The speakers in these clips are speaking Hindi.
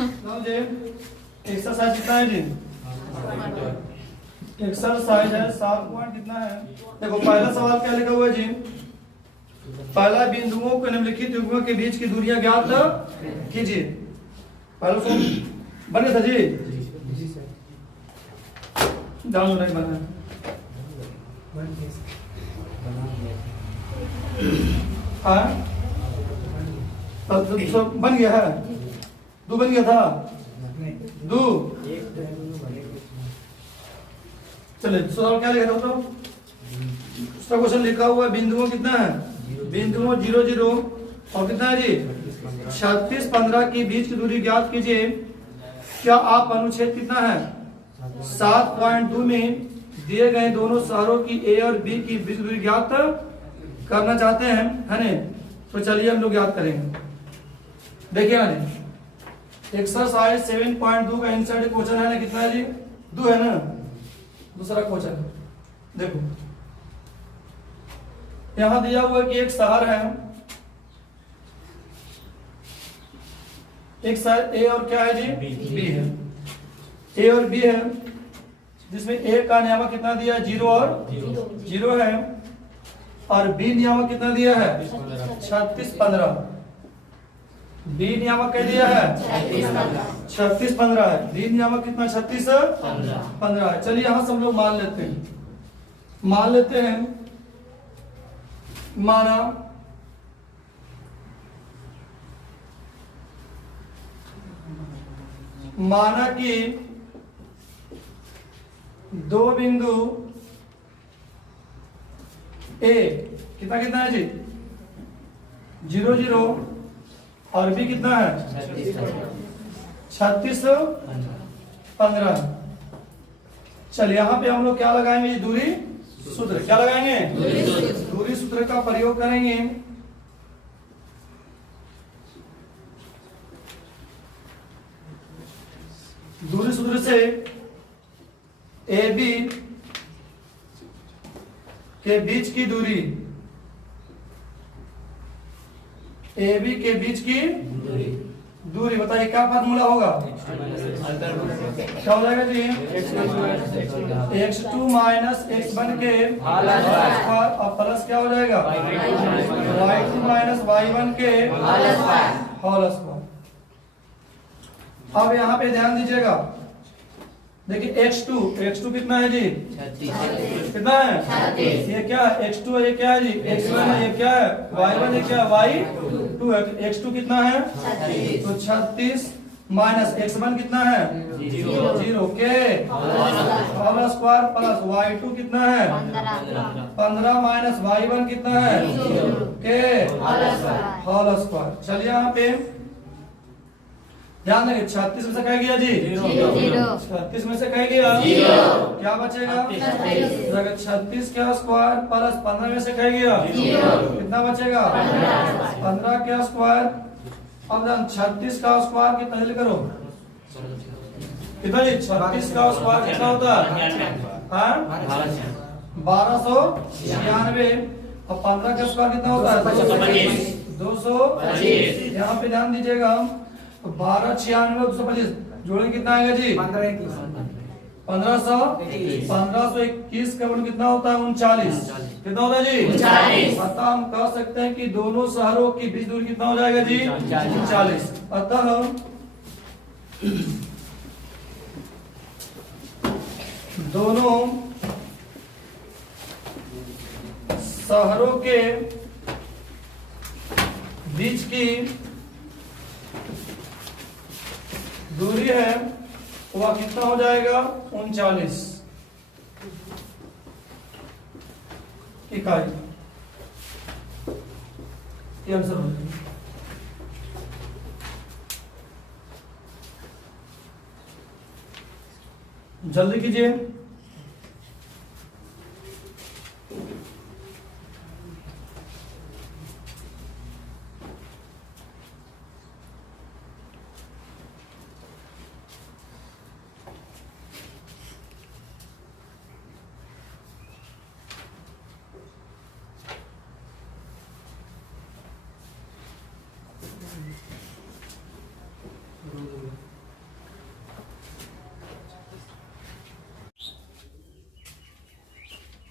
लो जी, एक्सरसाइज कितना है जी? एक्सरसाइज है 7 पॉइंट कितना है? देखो पहला सवाल क्या लिखा हुआ है जी? पहला बिंदुओं को निम्नलिखित युग्मों के बीच की दूरियां ज्ञात कीजिए। पहला फॉर्म बन गया था जी? डाउन नहीं बना हाँ सब बन गया है। दो बन गया था दो। चले सवाल क्या लिखा था तो? दूसरा क्वेश्चन लिखा हुआ है बिंदुओं कितना है? बिंदुओं 0 0 और कितना है जी? 36 15 के बीच की दूरी ज्ञात कीजिए। क्या आप अनुच्छेद कितना है 7.2 में दिए गए दोनों शहरों की ए और बी की बीच दूरी ज्ञात करना चाहते हैं, है ना? तो चलिए हम लोग याद करेंगे। देखिए ना एक्सरसाइज 7.2 का आंसर क्वेश्चन है ना, कितना है जी? 2 है ना। दूसरा क्वेश्चन देखो, यहां दिया हुआ कि एक शहर है, एक शहर ए और क्या है जी? बी है। ए और बी है जिसमें ए का नियामक कितना दिया है? 0 और 0 है, और बी नियामक कितना दिया है? 36 15। बी नियामक क्या दिया है? 36 15 है। डी नियामक कितना? 36 15 है। चलिए यहां से हम लोग मान लेते हैं माना कि दो बिंदु ए कितना कितना है जी? 0 0 और बी कितना है? 36 15। चलिए यहां पे हम लोग क्या लगाएंगे? दूरी सूत्र। क्या लगाएंगे? दूरी सूत्र का प्रयोग करेंगे। दूरी सूत्र से ए बी के बीच की दूरी, ए बी के बीच की दूरी बताइए क्या फार्मूला होगा? क्या हो जाएगा जी? x2 माइनस x1 के और प्लस क्या हो जाएगा? y2 माइनस y1 के होल स्क्वायर। अब यहाँ पे ध्यान दीजिएगा, देखिए x2 कितना है जी? कितना है? ये क्या है? x2 ये क्या है जी? x1 है, ये क्या है? y1 ये क्या है? y2 है। तो x2 कितना है? तो 36 माइनस x1 कितना है? 0 के होल स्क्वायर प्लस y2 कितना है? 15 माइनस y1 कितना है? के होल स्क्वायर। चलिए यहाँ पे ध्यान देंगे, 36 में से कह गया जी? 36 में से कह गया क्या बचेगा? 36 का स्क्वायर प्लस 15 में से कह गया कितना बचेगा? 15 का स्क्वायर। अब 36 का स्क्वायर कितना जल्दी करो? कितना जी? 36 का स्क्वायर कितना होता है? 1296। और 15 का स्क्वायर कितना होता है? 225। यहाँ पे ध्यान दीजिएगा, 12 96 225 जोड़ेंगे कितना आएगा जी? 1521 का गुण कितना होता है? 39। कितना होता है जी? 39। अतः हम कह सकते हैं कि दोनों शहरों की बीच दूरी कितना हो जाएगा जी? 40। अतः दोनों शहरों के बीच की दूरी है वह कितना हो जाएगा? 39 इकाई। ये आंसर हो जाएगा। जल्दी कीजिए।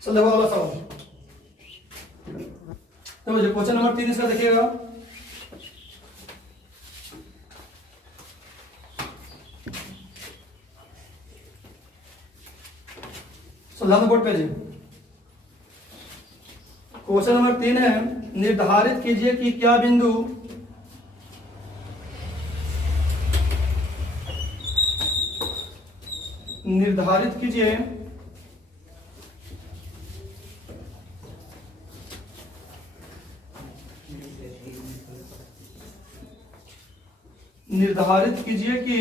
चल देखो अगला सवाल। तो मुझे क्वेश्चन नंबर 3 इसका देखिएगा। ध्यान बोर्ड पे जी। क्वेश्चन नंबर 3 है, निर्धारित कीजिए कि क्या बिंदु निर्धारित कीजिए निर्धारित कीजिए कि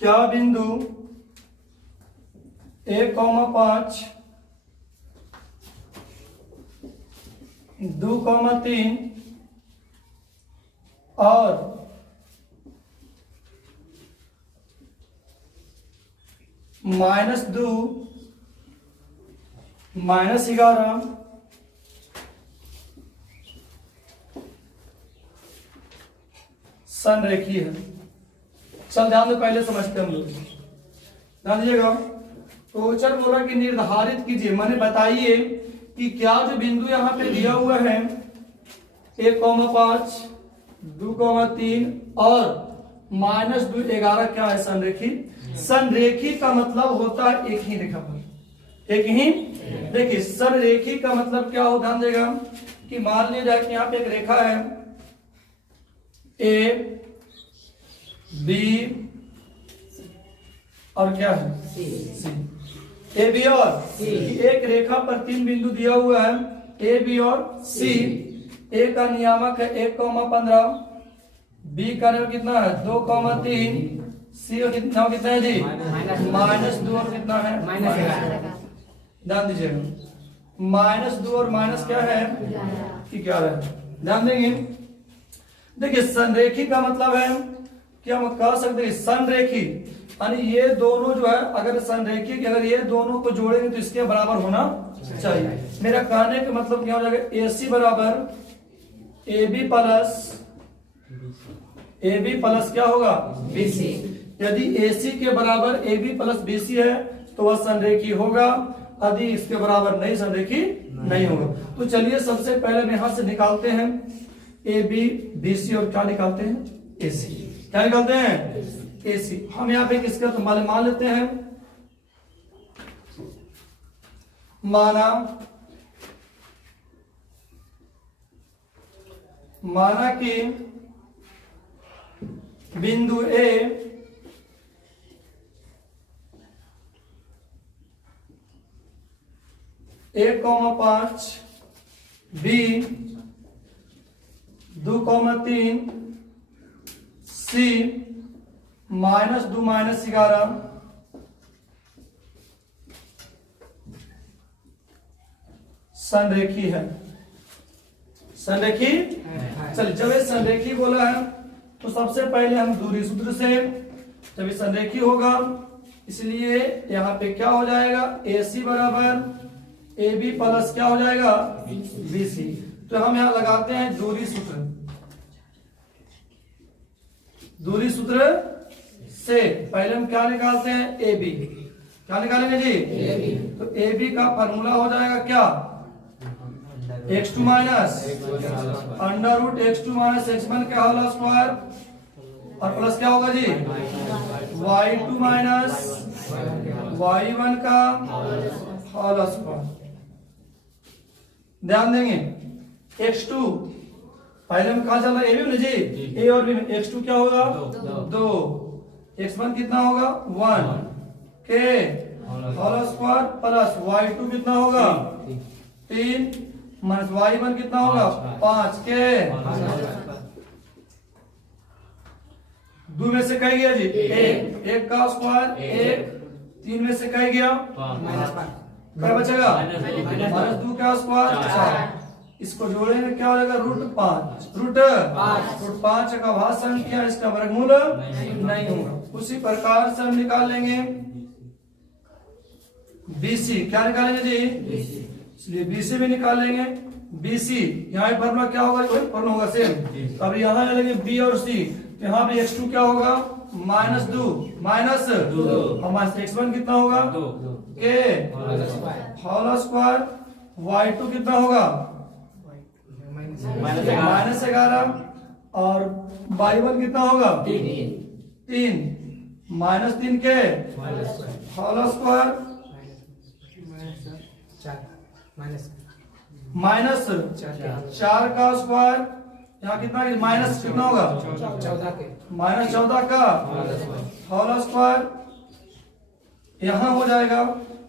क्या बिंदु 1,5 2,3 और -2 -11 संरेखी है। चल ध्यान दो, पहले समझते हैं हम लोग। ध्यान दीजिएगा। क्वेश्चन बोला कि निर्धारित कीजिए, माने बताइए कि क्या जो बिंदु यहाँ पे दिया हुआ है 1,5 2,3 और -2 11 क्या है? संरेखी। संरेखी का मतलब होता है एक ही रेखा पर, एक ही। देखिए संरेखी का मतलब क्या हो, ध्यान देगा कि मान लिया जाए कि यहाँ पे एक रेखा है ए बी और क्या है सी। ए बी और सी। एक रेखा पर 3 बिंदु दिया हुआ है ए बी और सी। ए का नियामक है 1,15, बी का नियामक कितना है 2,3, सी का कितना है जी -2 और कितना है ध्यान दीजिएगा। -2 और माइनस क्या है 11। ध्यान देंगे। देखिए संरेखी का मतलब है कि हम कह सकते हैं संरेखी यानी ये दोनों जो है, अगर संरेखी की अगर ये दोनों को जोड़ेंगे तो इसके बराबर होना चाहिए। मेरा कहने का मतलब क्या हो जाएगा, ए सी बराबर ए बी प्लस क्या होगा बी सी। यदि ए सी के बराबर A B plus B C है तो वह संरेखी होगा, यदि इसके बराबर नहीं संरेखी नहीं होगा। तो चलिए सबसे पहले हम यहां से निकालते हैं ए बी बी सी और क्या निकालते हैं ए सी। क्या निकालते हैं ए सी। हम यहाँ पे किसका तो मान लेते हैं, माना कि बिंदु ए (1,5) बी 2,3 सी -2 -11 संरेखी है। संरेखी। चलिए जब ये संरेखी बोला है तो सबसे पहले हम दूरी सूत्र से, जब ये संरेखी होगा इसलिए यहाँ पे क्या हो जाएगा ए सी बराबर ए बी प्लस क्या हो जाएगा बी सी। तो हम यहाँ लगाते हैं दूरी सूत्र। दूरी सूत्र से पहले हम क्या निकालते हैं ए बी। क्या निकालेंगे जी ए बी। तो ए बी का फॉर्मूला हो जाएगा क्या x2 minus √x2 minus x1 का होल स्क्वायर और प्लस क्या होगा जी y2 माइनस y1 का होल स्क्वायर। ध्यान देंगे x2 पहले हम कहा चल रहा है ए बी जी ए और बी में x2 क्या होगा 2, x1 कितना होगा 1 के होल स्क्वायर प्लस y2 कितना होगा 3 माइनस y1 कितना होगा 5 के 2 में से कह गया जी 1 का स्क्वायर 1, 3 में से कह गया क्या बचेगा -2 का स्क्वायर 4। इसको जोड़ेंगे क्या हो जाएगा √5 का भाज्य संख्या, इसका वर्गमूल नहीं होगा। उसी प्रकार से हम निकाल लेंगे BC। क्या निकालेंगे जी इसलिए BC भी निकाल लेंगे। BC यहाँ फॉर्मूला क्या होगा वही फॉर्मूला होगा सेम। अब यहाँ लेंगे B और C, तो यहाँ पे x2 क्या होगा -2 माइनस हमारे x1 कितना होगा के होल स्क्वायर y2 कितना होगा -11 और y1 कितना होगा 3 -3 के होल स्क्वायर माइनस 4 का स्क्वायर यहाँ कितना माइनस कितना होगा -14 का होल स्क्वायर यहाँ हो जाएगा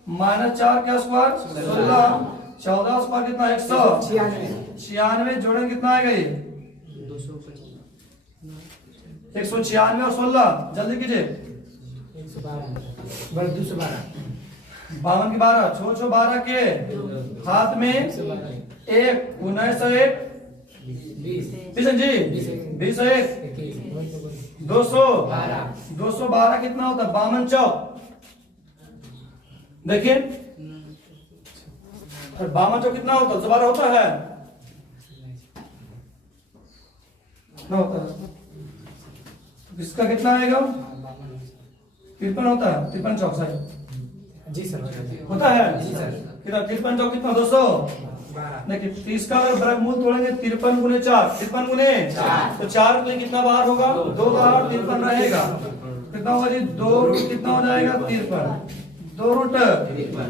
-4 का स्क्वायर 16 14 स्क्वायर कितना 196 जोड़ेंगे कितना आएगा ये 196 और 16 जल्दी कीजिए 52 की 12 छो 12 के हाथ में 1 19 जी 20 212 कितना होता है 52 चौक देखिए 52 चौक कितना होता है 212 होता है ना होता है इसका कितना आएगा 53 होता है 53 चौक सही जी सर होता है जी सर। कितना 53 चौक कितना 200 देखिए 30 का अगर वर्गमूल तोड़ेंगे 53 गुने 4 53 गुने तो 4 में कितना बाहर होगा 2 बाहर 53 रहेगा कितना होगा जी 2 रूट कितना हो जाएगा 53 2 रूट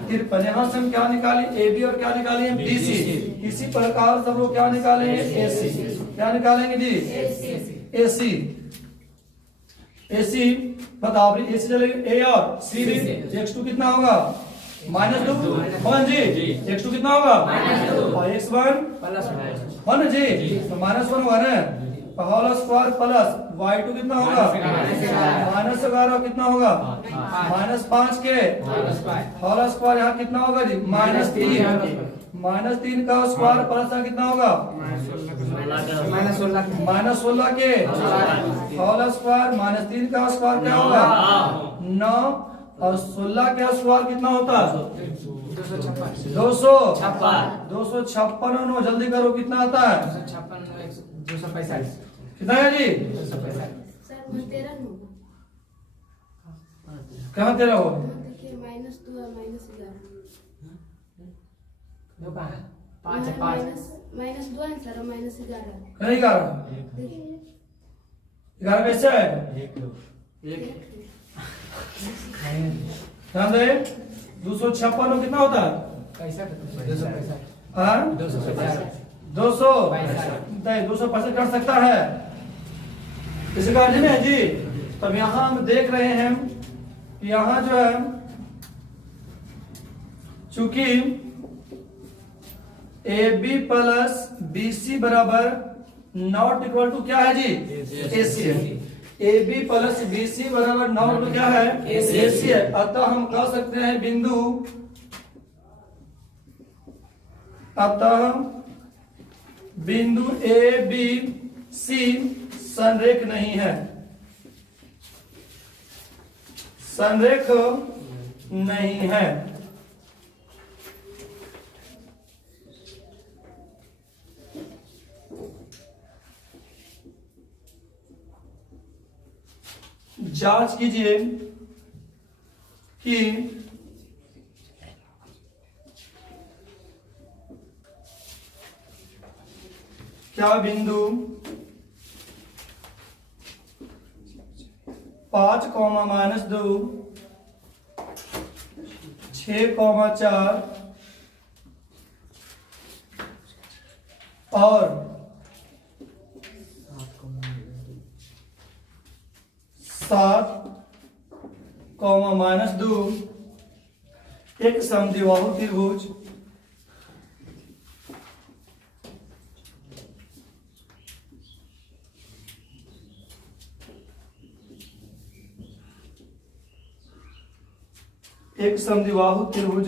53 यहाँ से हम क्या निकाले ए बी और क्या निकाले बी सी इसी प्रकार सब लोग क्या निकाले ए सी क्या निकालेंगे जी ए सी ए सी बताओ ए सी चलेगा ए और सी भी x2 कितना होगा -2 कौन जी x2 कितना होगा और x1 1 जी तो -1 होगा ना तो होल स्क्वायर प्लस y2 कितना होगा -11 कितना होगा -5 के होल स्क्वायर यहाँ कितना होगा जी -3 का स्क्वायर प्लस यहाँ कितना होगा -16 के होल स्क्वायर -3 का स्क्वायर क्या होगा 9 और 16 का स्क्वायर कितना होता है 256 नो जल्दी करो कितना आता है 265 कितना है जी कहाँ तेरा हो नहीं कर 11 कैसे है ध्यान दे 256 कितना होता है 265 कर सकता है इसका अर्थ में जी तब यहाँ हम देख रहे हैं यहाँ जो है चूंकि A B plus B C बराबर नॉट इक्वल टू क्या है जी ए सी है A B plus B C बराबर नॉट क्या है ए सी है अतः हम कह सकते हैं बिंदु ए बी सी संरेख नहीं है संरेख नहीं है जांच कीजिए कि क्या बिंदु 5, -2 6, 4 और 7, -2 एक समद्विबाहु त्रिभुज एक समद्विबाहु त्रिभुज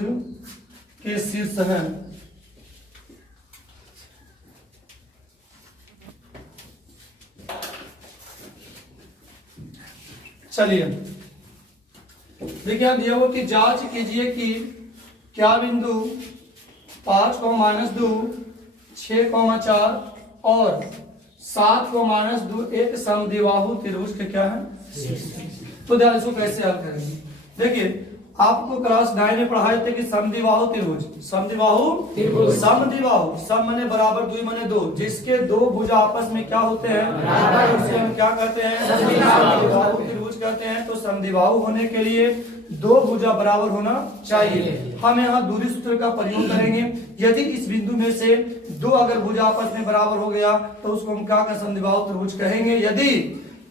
के शीर्ष है चलिए देखिए आप दिया हुआ कि जांच कीजिए कि क्या बिंदु 5, -2 6, 4 और 7 को -2 एक समद्विबाहु त्रिभुज के क्या है? तो ध्यान इसको कैसे हल करेंगे? देखिए आपको क्लास 9 में पढ़ाए थे कि समद्विबाहु त्रिभुज, समद्विबाहु त्रिभुज, समद्विबाहु, सम माने बराबर, द्वि माने दो, जिसके दो भुजा आपस में क्या होते हैं? बराबर, उससे हम क्या कहते हैं? समद्विबाहु त्रिभुज कहते हैं। तो समद्विबाहु होने के लिए दो भुजा बराबर होना चाहिए। हम यहाँ दूरी सूत्र का प्रयोग करेंगे। यदि इस बिंदु में से दो अगर भुजा आपस में बराबर हो गया तो उसको हम क्या कहें? समद्विबाहु त्रिभुज कहेंगे। यदि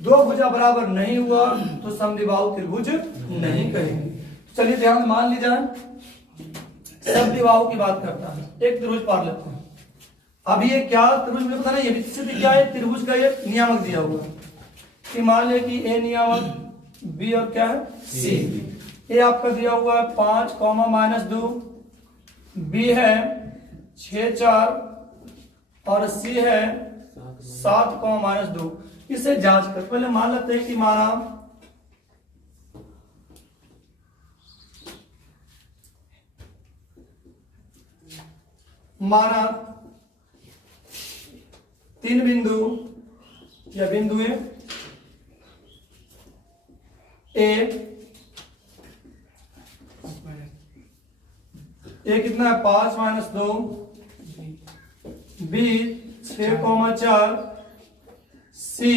दो भुजा बराबर नहीं हुआ तो समद्विबाहु त्रिभुज नहीं कहेंगे। चलिए ध्यान मान लीजिए, समद्विबाहु की बात करता है। एक त्रिभुज पार लेते हैं। अभी ये क्या त्रिभुज मुझे पता नहीं, सिद्ध क्या है? त्रिभुज का ये नियामक दिया हुआ है कि मान ले कि ए नियामक, बी और क्या है? सी। ए आपका दिया हुआ है 5, -2, बी है 6, 4 और सी है 7, -2। इसे जांच कर पहले मान लेते हैं कि माना 3 बिंदु या बिंदु ए कितना है? 5 -2, बी 6, 4, सी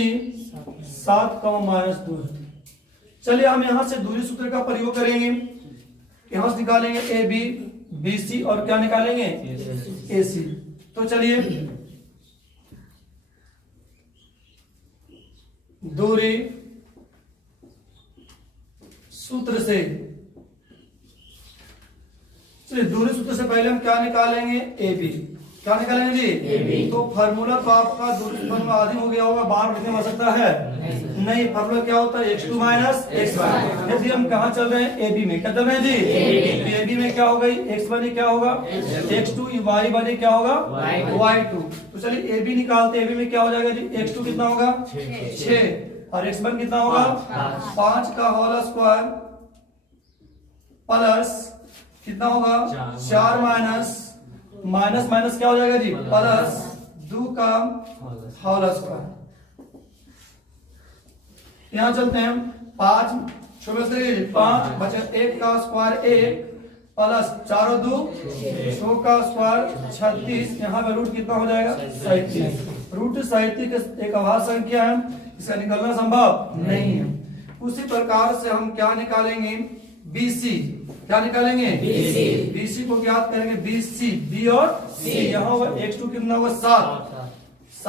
7, -2। चलिए हम यहां से दूरी सूत्र का प्रयोग करेंगे। यहां से निकालेंगे ए बी, बी सी और क्या निकालेंगे? ए सी। तो चलिए दूरी सूत्र से, चलिए दूरी सूत्र से पहले हम क्या निकालेंगे? A B. क्या निकालेंगे जी? A B. तो फार्मूला तो आपका दूरी सूत्र में आदि हो गया होगा, बाहर लिखने में आ सकता है नहीं। फार्मूला क्या होता है? x2 - x1। यदि हम कहाँ चल रहे हैं? ए बी में। क्या चल रहे हैं जी? तो ए बी में क्या होगा? x बने क्या होगा? x2, y बने क्या होगा? y2। तो चलिए ए बी निकालते हैं। ए बी में क्या हो जाएगा जी? x2 कितना होगा? 6 और x1 कितना होगा? 5 का होल स्क्वायर प्लस कितना होगा? 4 माइनस क्या हो जाएगा जी? प्लस 2 का होल स्क्वायर। यहां चलते हैं 5 5 बचा 1 का स्क्वायर 1 प्लस 4 और 2 6 का स्क्वायर 36। यहाँ पे रूट कितना हो जाएगा? 37। रूट 37 एक अभाज्य संख्या है, इसका निकलना संभव नहीं है। उसी प्रकार से हम क्या निकालेंगे? BC। क्या निकालेंगे? BC को ज्ञात करेंगे। BC, B और C। यहाँ होगा x2 कितना होगा? 7 -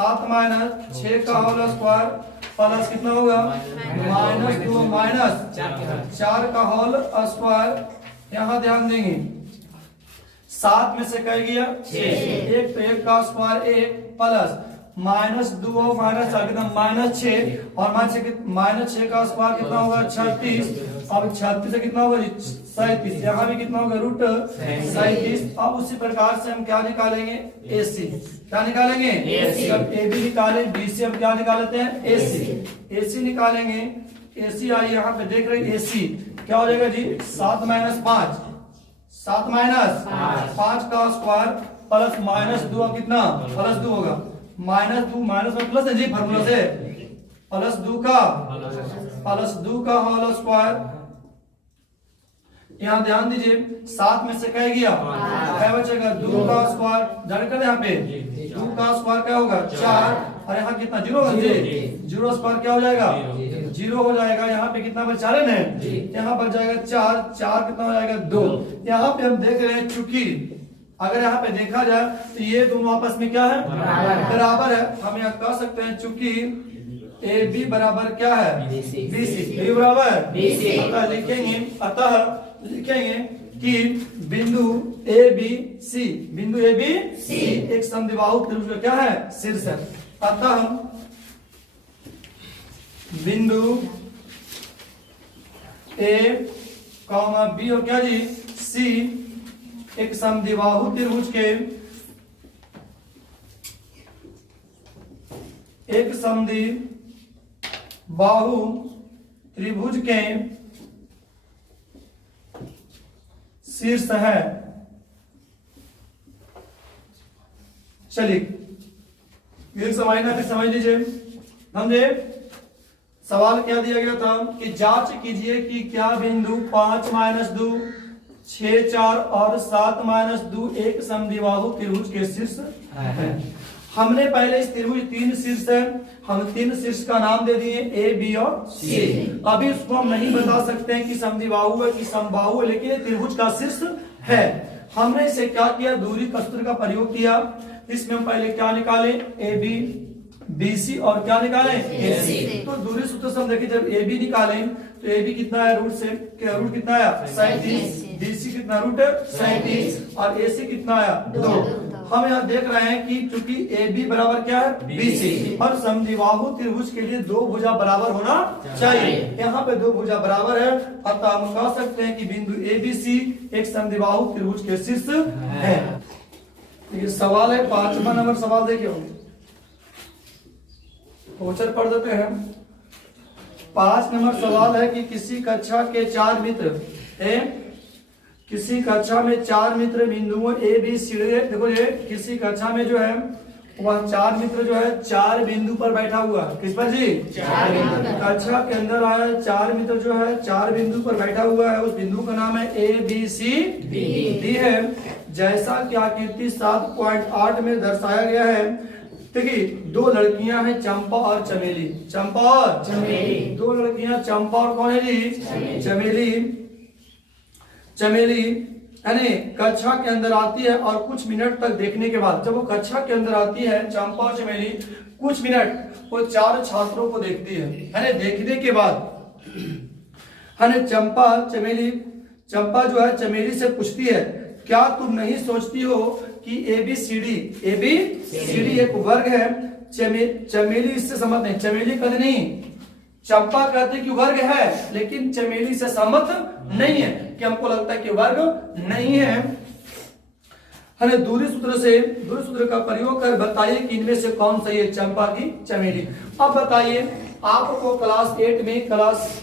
6 का होल स्क्वायर प्लस कितना होगा? -2 4 का होल स्क्वायर। यहाँ ध्यान देंगे 7 में से क्या गया? 6। 1 तो 1 का स्क्वायर 1 प्लस -2 और -4 कितना? -6 और -6 का स्क्वायर कितना होगा? 36। अब 36 से कितना होगा? 37। यहाँ भी कितना होगा? रूट 37। अब उसी प्रकार से हम क्या निकालेंगे? AC। क्या निकालेंगे? जब AB निकाले, BC हम क्या निकाल लेते हैं? AC निकालेंगे। AC आई यहाँ पे देख रहे हैं। AC क्या हो जाएगा जी? 7 - 5 7 - 5 का स्क्वायर प्लस -2 कितना? +2 होगा। -2 माइनस में प्लस है जी फार्मूला से। +2 का होल स्क्वायर। यहाँ ध्यान दीजिए 7 में से क्या गया? क्या बचेगा? 2 का स्क्वायर। जानकर यहाँ पे 2 का स्क्वायर क्या होगा? 4 और यहाँ कितना? 0 होगा जी। 0 स्क्वायर क्या हो जाएगा? 0 हो जाएगा। यहाँ पे कितना बचा रहे हैं? यहाँ बच जाएगा 4 कितना हो जाएगा? 2। यहाँ पे हम देख रहे हैं चूंकि अगर यहाँ पे देखा जाए तो ये दोनों आपस में क्या है? बराबर है। हम यहाँ कह सकते हैं चूंकि ए बी बराबर क्या है? BC बराबर है। अतः लिखेंगे कि बिंदु ABC एक समद्विबाहु त्रिभुज का क्या है? शीर्ष है। अतः बिंदु A, B और क्या जी? C एक समद्विबाहु त्रिभुज के शीर्ष है। चलिए फिर समझना, फिर समझ लीजिए। समझे? सवाल क्या दिया गया था कि जांच कीजिए कि क्या बिंदु 5 - 2, 6, 4 और 7 - 2 एक समद्विबाहु त्रिभुज के शीर्ष है। हमने पहले इस त्रिभुज 3 शीर्ष है, हम 3 शीर्ष का नाम दे दिए ए, बी और सी। अभी उसको हम नहीं बता सकते हैं कि समद्विबाहु है कि समबाहु है, लेकिन ये त्रिभुज का शीर्ष है। हमने इसे क्या किया, दूरी का सूत्र का प्रयोग किया। इसमें हम पहले क्या निकाले, ए बी, बी सी और क्या निकाले, ए सी। तो दूरी सूत्र से हम देखिए, जब ए बी निकाले तो ए बी कितना है, रूट से रूट कितना आया 37, बी सी कितना रूट 37 और ए सी कितना आया 2। हम यहाँ देख रहे हैं कि चूंकि ए बी बराबर क्या है बी सी, और समद्विबाहु त्रिभुज के लिए 2 भुजा बराबर होना चाहिए। यहाँ पे 2 भुजा बराबर है, अतः हम कह सकते हैं कि बिंदु ए बी सी एक समद्विबाहु त्रिभुज के शीर्ष है। ये सवाल है 5वां नंबर सवाल देखिए, क्वेश्चन पढ़ देते हैं। 5 नंबर सवाल है कि किसी कक्षा के 4 मित्र किसी कक्षा में 4 मित्र बिंदुओं ए बी सी, देखो ये किसी कक्षा में जो है वह 4 मित्र जो है 4 बिंदु पर बैठा हुआ, किस पर जी, 4 बिंदु। कक्षा के अंदर आया 4 मित्र जो है 4 बिंदु पर बैठा हुआ है, उस बिंदु का नाम है ए बी सी डी है। जैसा कि आकृति 7.8 में दर्शाया गया है। देखिए 2 लड़कियां हैं, चंपा और चमेली। चंपा और चमेली, 2 लड़कियां, चंपा और कौन है जी, चमेली। चमेली यानी कक्षा के अंदर आती है और कुछ मिनट तक देखने के बाद, जब वो कक्षा के अंदर आती है चंपा और चमेली, कुछ मिनट वो 4 छात्रों को देखती है। देखने के बाद चंपा जो है चमेली से पूछती है, क्या तुम नहीं सोचती हो कि ए बी सी डी एक वर्ग है। चमेली इससे सहमत नहीं, चमेली कहते नहीं, चंपा कहते कि वर्ग है, लेकिन चमेली से सहमत नहीं है कि हमको लगता है कि वर्ग नहीं है। दूरी सूत्र का प्रयोग कर बताइए कि इनमें से कौन सा ये चंपा की चमेली। अब बताइए, आपको क्लास 8 में, क्लास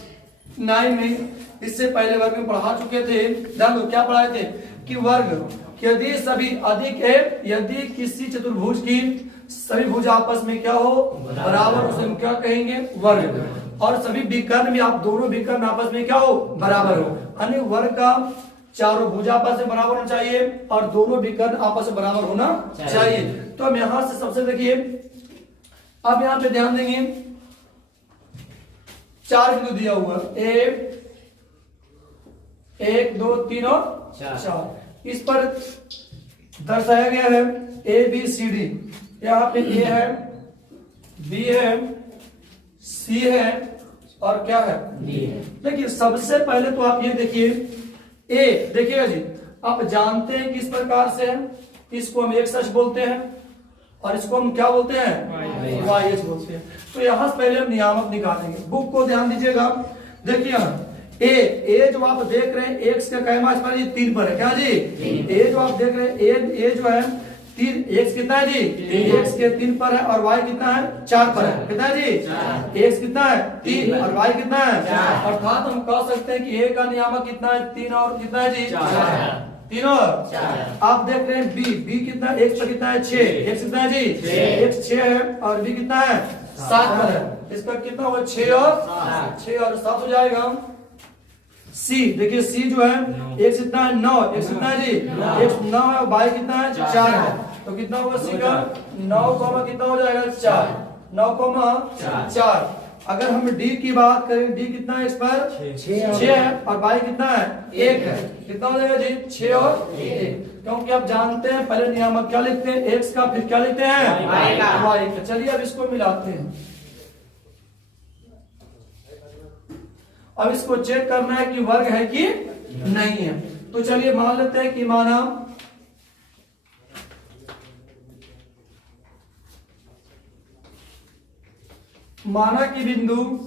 9 में, इससे पहले वर्ग में पढ़ा चुके थे। ध्यान दो, क्या पढ़ाए थे कि वर्ग यदि सभी अधिक है, यदि किसी चतुर्भुज की सभी भुजा आपस में क्या हो, बराबर, उसे हम क्या कहेंगे, वर्ग। और सभी विकर्ण भी, आप दोनों विकर्ण आपस में क्या हो, बराबर हो। अन्य वर्ग का चारों भुजा आपस में बराबर होना चाहिए और दोनों विकर्ण आपस में बराबर होना चाहिए। तो हम यहां से सबसे देखिए, अब यहां पे ध्यान देंगे, 4 बिंदु दिया हुआ, 1 2 3 और 4। इस पर दर्शाया गया है ए बी सी डी। यहाँ पे ए है, बी है, सी है और क्या है, डी है। देखिए सबसे पहले तो आप ये देखिए, ए देखिएगा जी, आप जानते हैं कि इस प्रकार से है, इसको हम एक्स अक्ष बोलते हैं और इसको हम क्या बोलते हैं, वाई अक्ष बोलते हैं। तो यहां से पहले हम नियामक निकालेंगे, बुक को ध्यान दीजिएगा। देखिए ए जो आप देख रहे हैं एक्स का कैमा इस पर, ये 3 पर है, क्या जी, ए जो आप देख रहे हैं ए जो है 3, एक्स कितना है जी, एक्स के 3 पर है और वाई कितना है 4 पर है, कितना है जी, एक्स कितना है 3 और वाई कितना है 4। अर्थात हम कह सकते हैं कि ए का नियामक कितना है 3 और कितना है जी 3 और 4। आप देख रहे हैं बी कितना है, एक्स पर कितना है 6, एक्स कितना है जी, एक्स 6 है और बी कितना है 7 पर है, इसका कितना होगा 6 और 7 हो जाएगा। सी देखिए, सी जो है एक्स कितना है 9, एक्स कितना है जी, एक्स 9 है, वाई कितना है 4 है, तो कितना होगा सी का 9, कितना हो जाएगा 4, 9,4। अगर हम डी की बात करें, डी कितना है इस पर 6 है और वाई कितना है 1 है, कितना हो जाएगा जी 6 और 1। क्योंकि आप जानते हैं पहले नियामक क्या लिखते हैं, एक्स का, फिर क्या लिखते हैं, वाई का। चलिए अब इसको मिलाते हैं, अब इसको चेक करना है कि वर्ग है कि नहीं है। तो चलिए मान लेते हैं कि माना कि बिंदु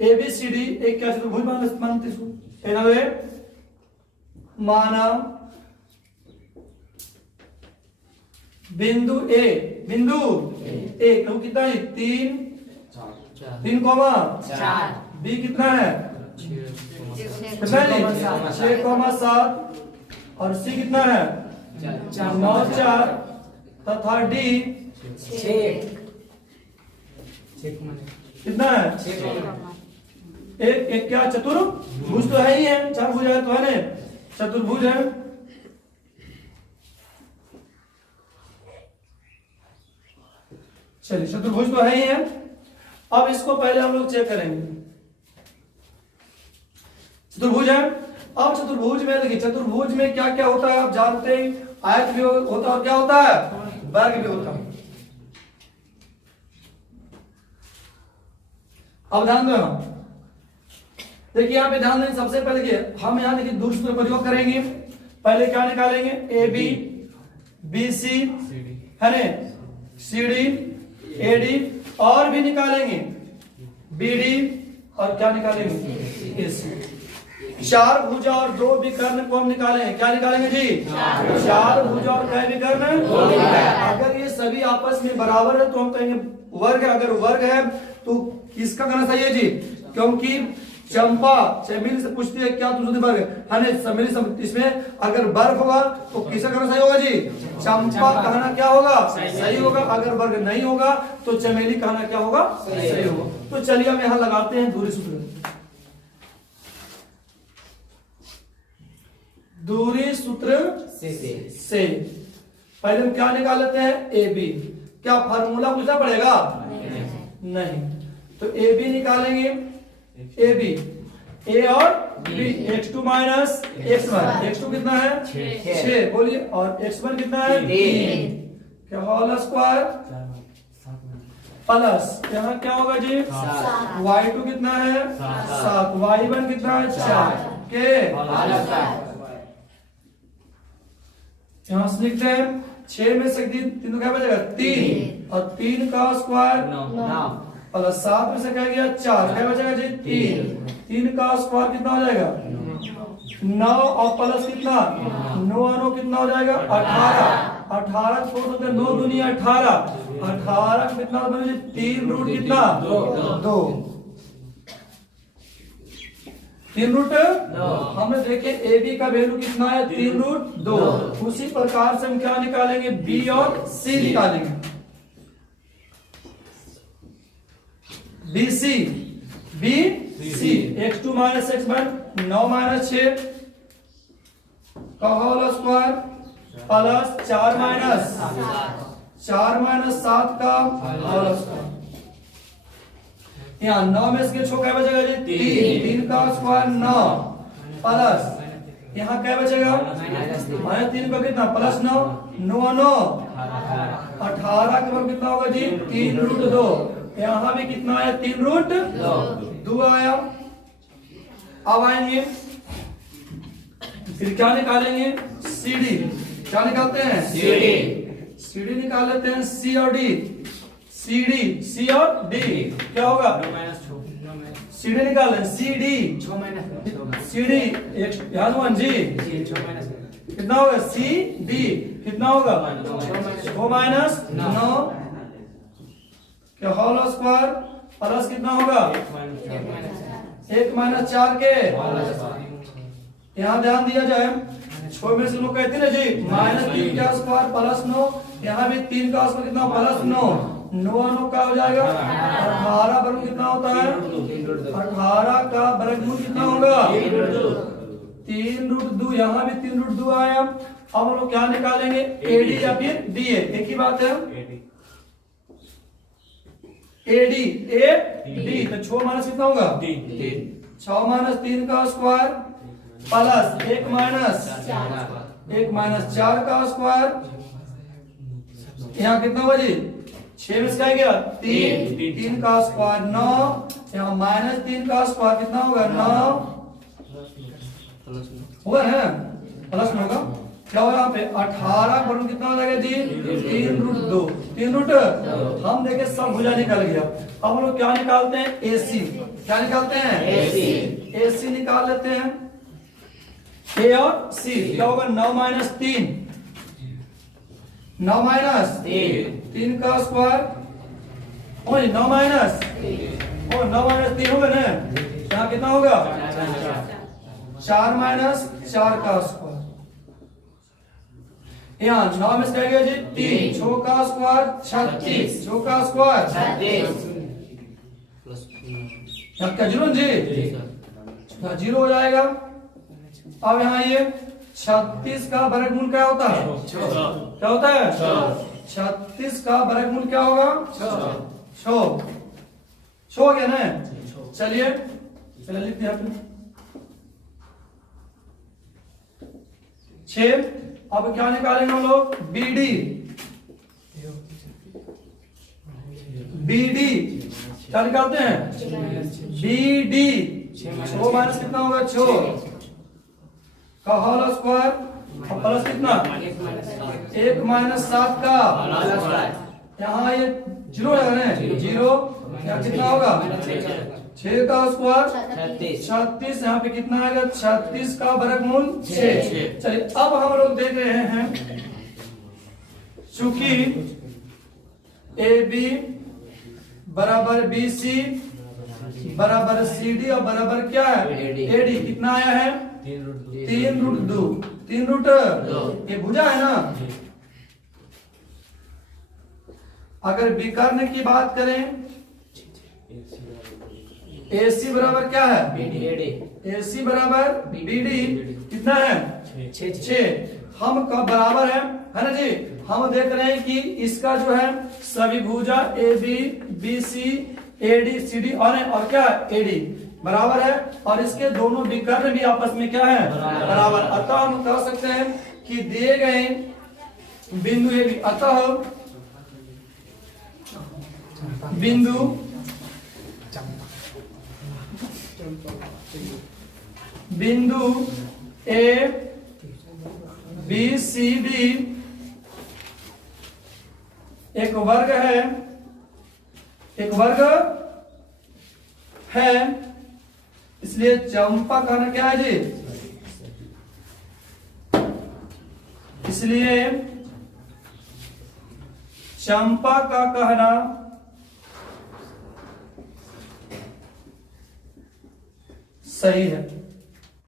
ए बी सी डी एक क्या चतुर्भुज मानते इसको, माना बिंदु ए कितना है 3 4, बी कितना है 6,7 और सी कितना है 9,4 तथा डी छः माने कितना है? एक एक क्या चतुर्भुज तो है ही है, चार भुज है तो है ना, चतुर्भुज है। चलिए चतुर्भुज तो है ही है। अब इसको पहले हम लोग चेक करेंगे। चतुर्भुज है। अब चतुर्भुज में देखिए, चतुर्भुज में क्या क्या होता है आप जानते हैं, आयत भी होता है और क्या होता है, वर्ग भी होता है। अब ध्यान दो, देखिए यहाँ पे ध्यान दें, सबसे पहले देखिए हम यहाँ देखिए दूर सूत्र प्रयोग करेंगे। पहले क्या निकालेंगे, ए बी, बी सी है ना, सी डी, ए डी, और भी निकालेंगे बी डी, और क्या निकालेंगे, ए सी। चार भुजा और दो विकर्ण को हम निकालेंगे। क्या निकालेंगे जी, चार भुजा और कै विकर्ण। अगर ये सभी आपस में बराबर है तो हम कहेंगे वर्ग है। अगर वर्ग है तो किसका करना सही है जी, क्योंकि चंपा चमेली से पूछती है क्या तुम वर्ग है ना, चमेली इसमें अगर वर्ग होगा तो किसका कहना सही होगा जी, चंपा कहना क्या होगा, सही होगा। अगर वर्ग नहीं होगा तो चमेली कहना क्या होगा, सही होगा। तो चलिए हम यहाँ लगाते हैं दूरी सूत्र। दूरी सूत्र से पहले हम क्या निकाल लेते हैं, ए बी। क्या फार्मूला पूछना पड़ेगा, नहीं। तो ए बी निकालेंगे, ए बी, ए और B, x2 minus x1। x2 कितना है, 6 बोलिए, और x1 कितना है, 3। क्या होल स्क्वायर प्लस यहाँ क्या होगा जी, y2 कितना है, 7, y1 कितना है, 4 के यहाँ से लिखते हैं 6 में से 3 क्या बचेगा, 3, और 3 का स्क्वायर प्लस 7 में से क्या गया, 4 क्या बचेगा जी, 3 का स्क्वायर कितना हो जाएगा, 9, और प्लस कितना, 9 कितना हो जाएगा, 18 छोड़ 9 दूनी 18 कितना बने जी, 3 रूट कितना, 2, 3 रूट। हमने देखे ए बी का वैल्यू कितना है, 3 रूट 2। उसी प्रकार से हम क्या निकालेंगे, बी और सी निकालेंगे। B C, B C, x2 minus x1, 9 minus 6 का होल स्क्वायर प्लस 4 माइनस 7 का होल स्क्वायर। यहाँ 9 में से 6 क्या बचेगा जी, 3 का स्क्वायर 9 प्लस यहाँ क्या बचेगा, माइनस 3 का कितना, प्लस 9, 9 18 के बाद कितना होगा जी, 3 रूट 2। यहाँ भी कितना आया, 3 रूट 2 आया। अब आएंगे फिर क्या निकालेंगे, सी डी। क्या निकालते हैं, सी डी निकाल लेते हैं, सी और डी, सी डी, सी और डी क्या होगा, सी डी निकाल लें, सी डी, सी डी याद वन जी कितना होगा, सी डी कितना होगा, 6 माइनस 9 क्या होल स्क्वायर प्लस कितना होगा, 1 माइनस 4 के। यहाँ ध्यान दिया जाए, 6 में से लोग कहते हैं जी माइनस 3 का स्क्वायर प्लस 9, यहाँ भी 3 का स्क्वायर कितना, प्लस 9, 9 का हो जाएगा 18 वर्ग कितना होता है, 18 का वर्गमूल कितना होगा, 3 रूट 2। यहाँ भी 3 रूट 2 आया। अब हम लोग क्या निकालेंगे, एडी या फिर डीए, एक ही बात है, एडी ए डी। तो 6 माइनस कितना होगा, 6 माइनस 3 का स्क्वायर प्लस 1 माइनस 4 का स्क्वायर। यहाँ कितना होगा जी, 6 में से क्या गया, 3 का स्क्वायर 9, यहाँ माइनस 3 का स्क्वायर कितना होगा, 9 होगा ना, प्लस में होगा। क्या होगा यहाँ पे 18 वर्ग कितना हो जाएगा जी, 3 रूट 2, 3 रूट। हम देखे सब भुजा निकल गया। अब हम लोग क्या निकालते हैं, एसी। क्या निकालते हैं, एसी निकाल लेते हैं, ए और सी। क्या होगा, 9 माइनस 3, 9 माइनस 3 का स्क्वायर, 9 माइनस 3 होगा ना, यहाँ कितना होगा, 4 माइनस 4 का स्क्वायर। यहाँ 9 में से क्या गया जी 3, 6 का स्क्वायर 36, 6 का स्क्वायर 36 यहाँ क्या 0 जी, यहाँ 0 हो जाएगा। अब यहाँ ये 36 का वर्गमूल क्या होता है, क्या होता है 36 का वर्गमूल क्या होगा 6 हो गया ना। चलिए लिखते हैं 6। अब क्या निकालेंगे हम लोग BD क्या निकालते हैं BD 6 माइनस कितना होगा 6 का होल स्क्वायर प्लस कितना 1 माइनस 7 का यहाँ ये 0 है ना 0 यहाँ कितना होगा 6 का स्क्वायर 36 यहाँ पे कितना आएगा 36 का वर्गमूल 6। चलिए अब हम लोग देख रहे हैं चूंकि AB बराबर BC बराबर CD और बराबर क्या है AD कितना आया है 3 रूट ये भुजा है ना। अगर विकर्ण की बात करें AC बराबर क्या है AC बराबर BD कितना है 6 हम का बराबर है ना जी। हम देख रहे हैं कि इसका जो है सभी भुजा AB BC AD CD और क्या AD बराबर है और इसके दोनों विकर्ण भी आपस में क्या है बराबर। अतः हम कह सकते हैं कि दिए गए बिंदु AB अतः बिंदु A B C D एक वर्ग है इसलिए चंपा कहना क्या है जी, इसलिए चंपा का कहना सही है।